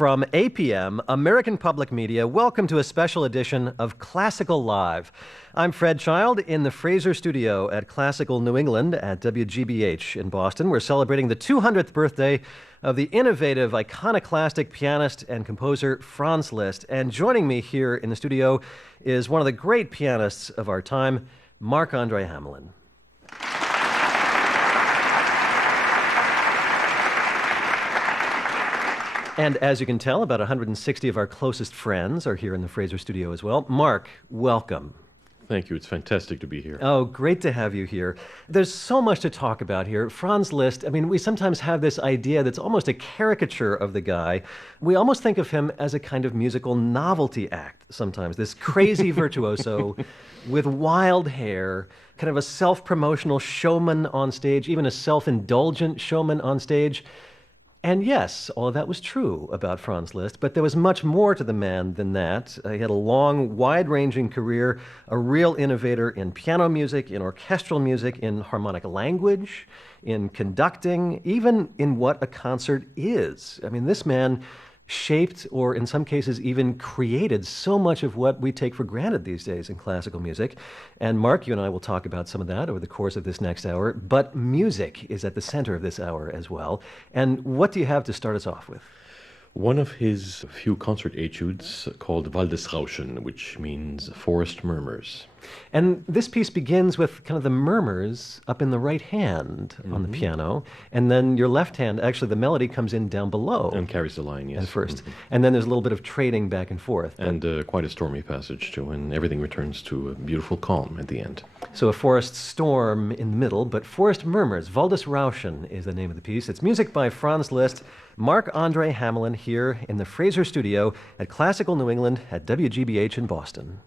From APM, American Public Media, welcome to a special edition of Classical Live. I'm Fred Child in the Fraser studio at Classical New England at WGBH in Boston. We're celebrating the 200th birthday of the innovative, iconoclastic pianist and composer Franz Liszt. And joining me here in the studio is one of the great pianists of our time, Marc-André Hamelin. And as you can tell, about 160 of our closest friends are here in the Fraser studio as well. Marc, welcome. Thank you. It's fantastic to be here. Oh, great to have you here. There's so much to talk about here. Franz Liszt, I mean, we sometimes have this idea that's almost a caricature of the guy. We almost think of him as a kind of musical novelty act sometimes, this crazy virtuoso with wild hair, kind of a self-promotional showman on stage, even a self-indulgent showman on stage. And yes, all of that was true about Franz Liszt, but there was much more to the man than that. He had a long, wide-ranging career, a real innovator in piano music, in orchestral music, in harmonic language, in conducting, even in what a concert is. I mean, this man shaped, or in some cases even created, so much of what we take for granted these days in classical music. And Marc, you and I will talk about some of that over the course of this next hour, but music is at the center of this hour as well. And what do you have to start us off with? One of his few concert etudes called Waldesrauschen, which means forest murmurs. And this piece begins with kind of the murmurs up in the right hand on the piano, and then your left hand, actually the melody comes in down below. And carries the line, yes. At first. And then there's a little bit of trading back and forth. And quite a stormy passage too, and everything returns to a beautiful calm at the end. So a forest storm in the middle, but forest murmurs. Waldesrauschen is the name of the piece. It's music by Franz Liszt. Marc-André Hamelin here in the Fraser studio at Classical New England at WGBH in Boston.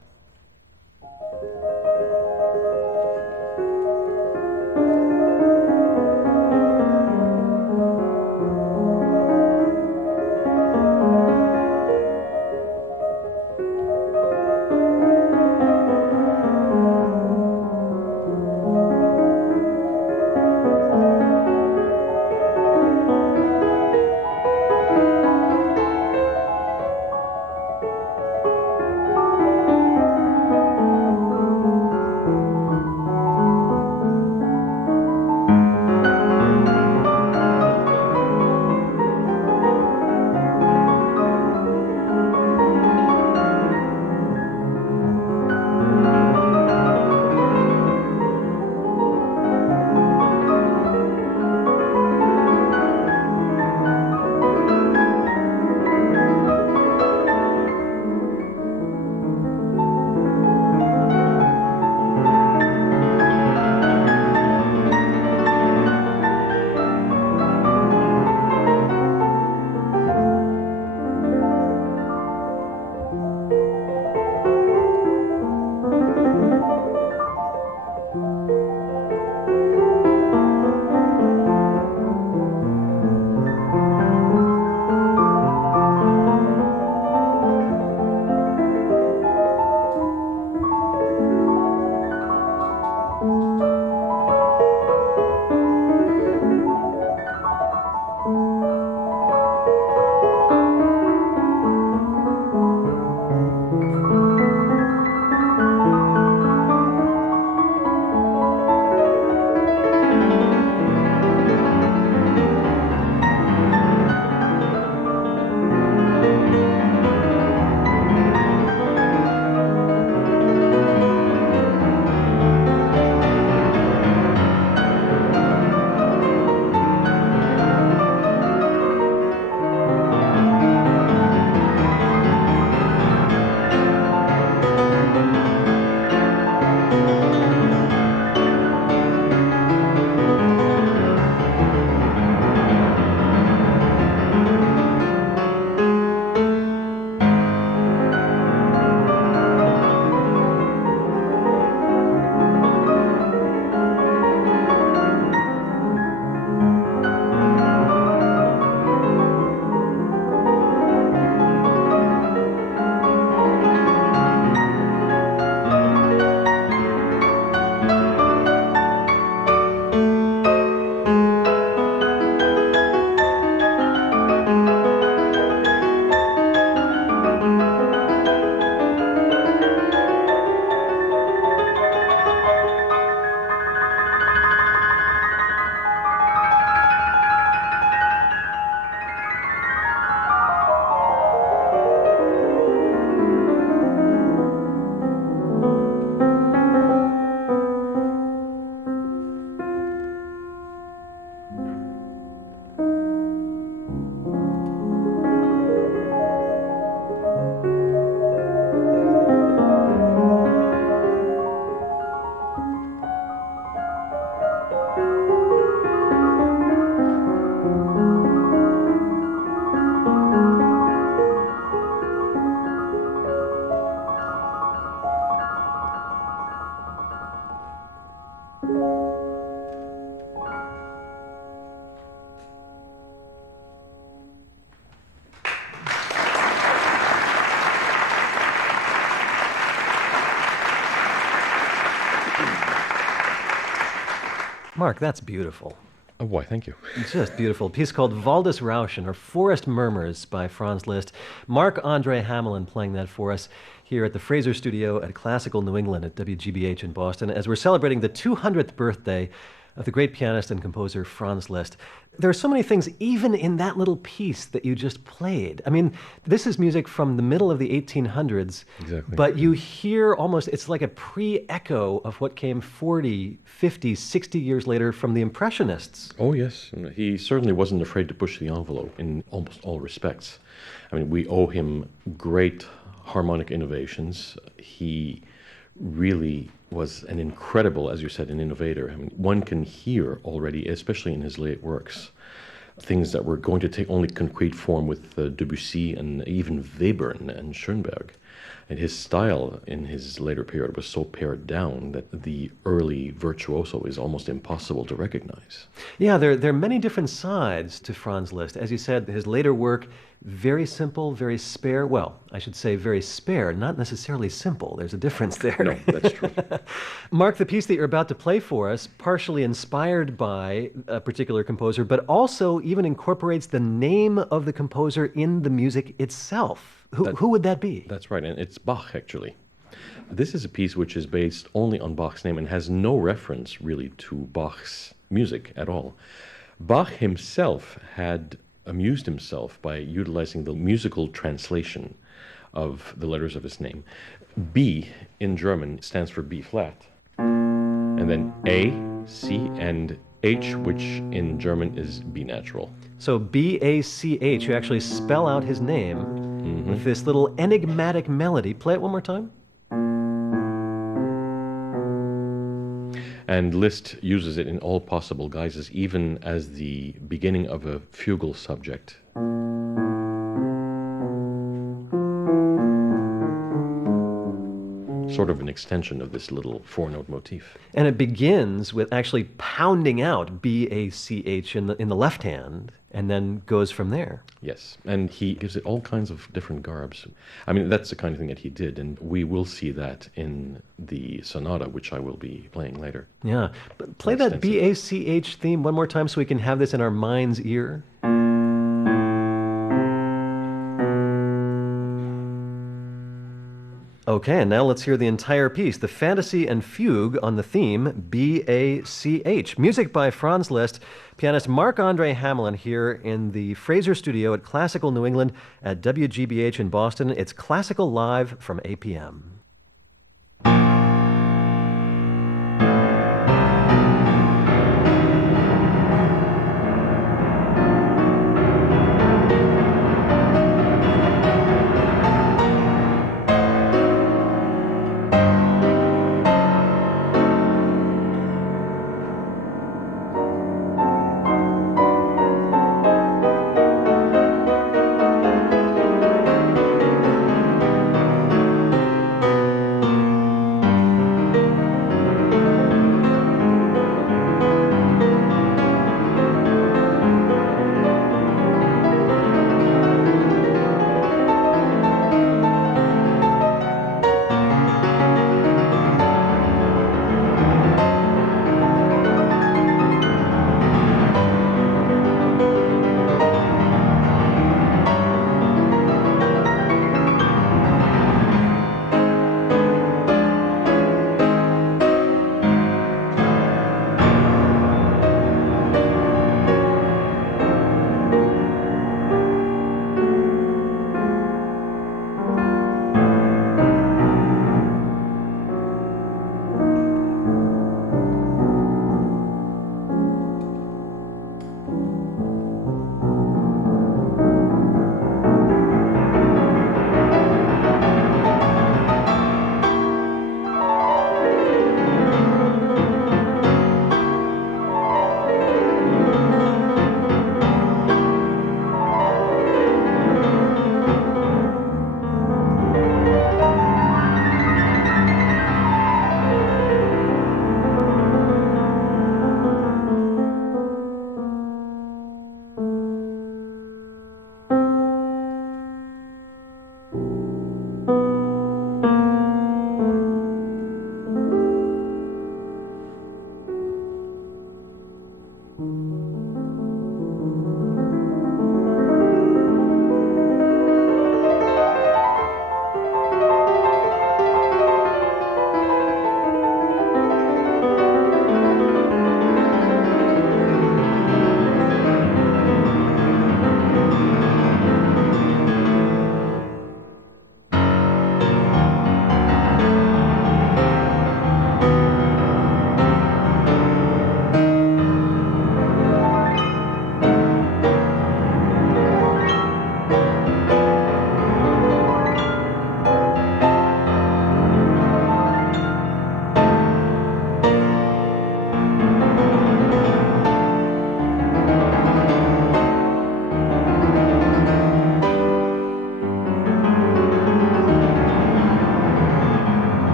Mark, that's beautiful. Oh, why, thank you. Just beautiful. A piece called Waldesrauschen, or Forest Murmurs by Franz Liszt. Marc-André Hamelin playing that for us here at the Fraser studio at Classical New England at WGBH in Boston as we're celebrating the 200th birthday of the great pianist and composer Franz Liszt. There are so many things, even in that little piece that you just played. I mean, this is music from the middle of the 1800s, Exactly. but you hear almost, it's like a pre-echo of what came 40, 50, 60 years later from the Impressionists. Oh, yes. He certainly wasn't afraid to push the envelope in almost all respects. I mean, we owe him great harmonic innovations. He really was an incredible, as you said, an innovator. I mean, one can hear already, especially in his late works, things that were going to take only concrete form with Debussy and even Webern and Schoenberg. And his style in his later period was so pared down that the early virtuoso is almost impossible to recognize. Yeah, there are many different sides to Franz Liszt. As you said, his later work, very simple, very spare. Well, I should say very spare, not necessarily simple. There's a difference there. No, that's true. Mark, the piece that you're about to play for us, partially inspired by a particular composer, but also even incorporates the name of the composer in the music itself. Who would that be? That's right, and it's Bach, actually. This is a piece which is based only on Bach's name and has no reference, really, to Bach's music at all. Bach himself had amused himself by utilizing the musical translation of the letters of his name. B in German stands for B flat, and then A, C, and H, which in German is B natural. So B-A-C-H, you actually spell out his name with this little enigmatic melody. Play it one more time. And Liszt uses it in all possible guises, even as the beginning of a fugal subject. Sort of an extension of this little four-note motif. And it begins with actually pounding out B-A-C-H in the left hand, and then goes from there. Yes, and he gives it all kinds of different garbs. I mean, that's the kind of thing that he did, and we will see that in the sonata, which I will be playing later. Yeah. But play that B-A-C-H theme one more time so we can have this in our mind's ear. Okay, and now let's hear the entire piece, the Fantasy and Fugue on the theme B-A-C-H. Music by Franz Liszt, pianist Marc-André Hamelin here in the Fraser studio at Classical New England at WGBH in Boston. It's Classical Live from APM.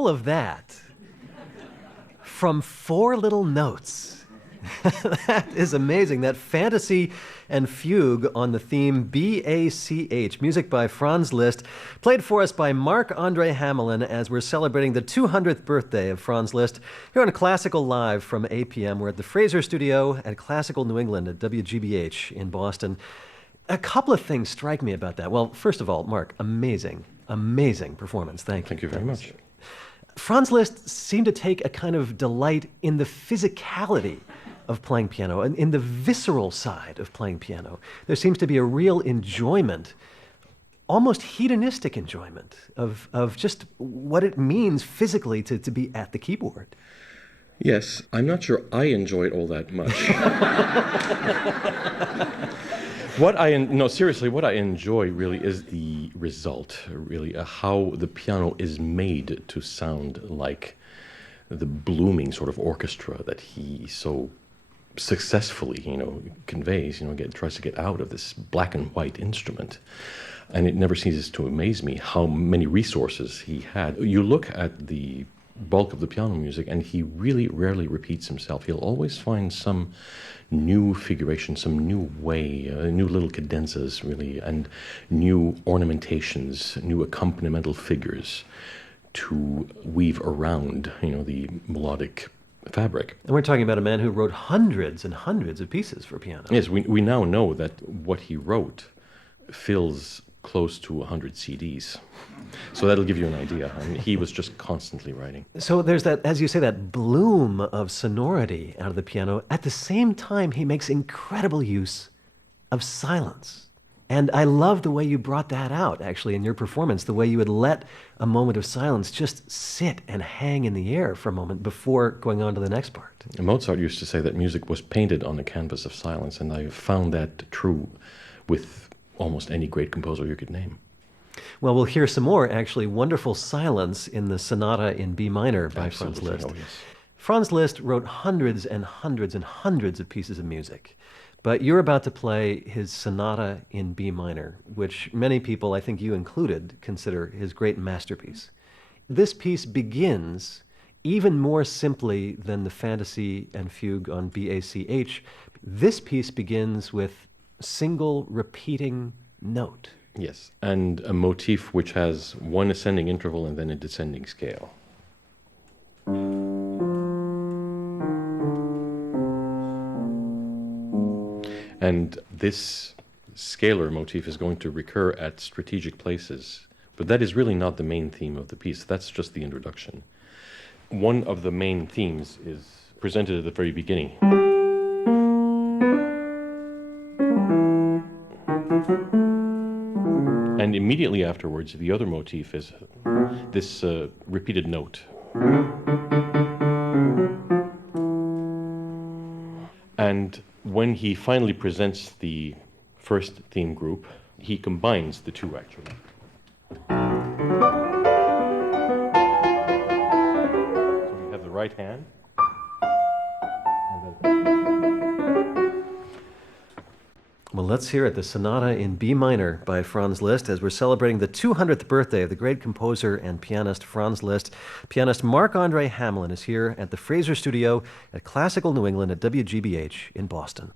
all of that from 4 little notes. That is amazing. That fantasy and fugue on the theme BACH, music by Franz Liszt, played for us by Marc-André Hamelin as we're celebrating the 200th birthday of Franz Liszt here on Classical Live from 8 p.m. We're at the Fraser studio at Classical New England at WGBH in Boston. A couple of things strike me about that. Well, first of all, Mark, amazing performance. Thank you. Thank you very much. Franz Liszt seemed to take a kind of delight in the physicality of playing piano and in the visceral side of playing piano. There seems to be a real enjoyment, almost hedonistic enjoyment of just what it means physically to be at the keyboard. Yes, I'm not sure I enjoy it all that much. Seriously, what I enjoy really is the result, really, how the piano is made to sound like the blooming sort of orchestra that he so successfully, conveys, tries to get out of this black and white instrument. And it never ceases to amaze me how many resources he had. You look at the bulk of the piano music and he really rarely repeats himself. He'll always find some new figuration, some new way, new little cadenzas, really, and new ornamentations, new accompanimental figures to weave around, the melodic fabric. And we're talking about a man who wrote hundreds and hundreds of pieces for piano. Yes, we now know that what he wrote fills close to 100 CDs. So that'll give you an idea. I mean, he was just constantly writing. So there's that, as you say, that bloom of sonority out of the piano. At the same time, he makes incredible use of silence. And I love the way you brought that out, actually, in your performance, the way you would let a moment of silence just sit and hang in the air for a moment before going on to the next part. And Mozart used to say that music was painted on a canvas of silence, and I found that true with almost any great composer you could name. Well, we'll hear some more, actually, wonderful silence in the Sonata in B minor by Franz Liszt. Oh, yes. Franz Liszt wrote hundreds and hundreds and hundreds of pieces of music. But you're about to play his Sonata in B minor, which many people, I think you included, consider his great masterpiece. This piece begins even more simply than the fantasy and fugue on BACH. This piece begins with single repeating note. Yes, and a motif which has one ascending interval and then a descending scale. And this scalar motif is going to recur at strategic places, but that is really not the main theme of the piece. That's just the introduction. One of the main themes is presented at the very beginning. And immediately afterwards, the other motif is this repeated note. And when he finally presents the first theme group, he combines the two, actually. So we have the right hand. Well, let's hear it, the Sonata in B minor by Franz Liszt, as we're celebrating the 200th birthday of the great composer and pianist Franz Liszt. Pianist Marc-André Hamelin is here at the Fraser studio at Classical New England at WGBH in Boston.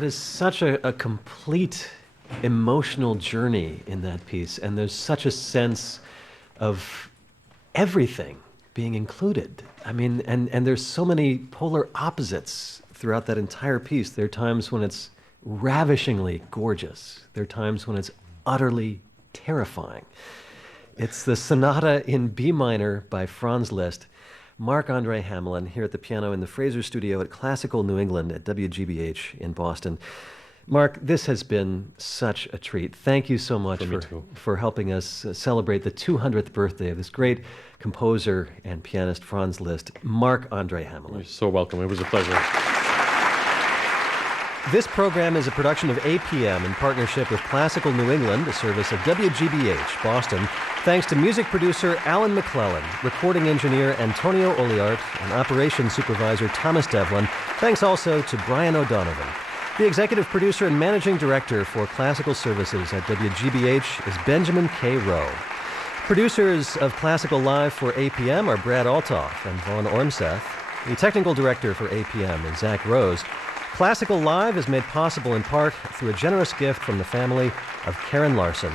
that is such a complete emotional journey in that piece, and there's such a sense of everything being included. I mean, and there's so many polar opposites throughout that entire piece. There are times when it's ravishingly gorgeous. There are times when it's utterly terrifying. It's the Sonata in B minor by Franz Liszt. Marc-André Hamelin here at the piano in the Fraser studio at Classical New England at WGBH in Boston. Mark, this has been such a treat. Thank you so much for helping us celebrate the 200th birthday of this great composer and pianist, Franz Liszt. Marc-André Hamelin. You're so welcome. It was a pleasure. This program is a production of APM in partnership with Classical New England, a service of WGBH Boston. Thanks to music producer Alan McClellan, recording engineer Antonio Oliart, and operations supervisor Thomas Devlin. Thanks also to Brian O'Donovan. The executive producer and managing director for classical services at WGBH is Benjamin K. Rowe. Producers of Classical Live for APM are Brad Altoff and Vaughn Ormseth. The technical director for APM is Zach Rose. Classical Live is made possible in part through a generous gift from the family of Karen Larson.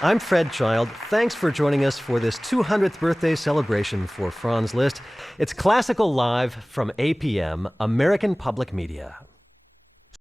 I'm Fred Child. Thanks for joining us for this 200th birthday celebration for Franz Liszt. It's Classical Live from APM, American Public Media.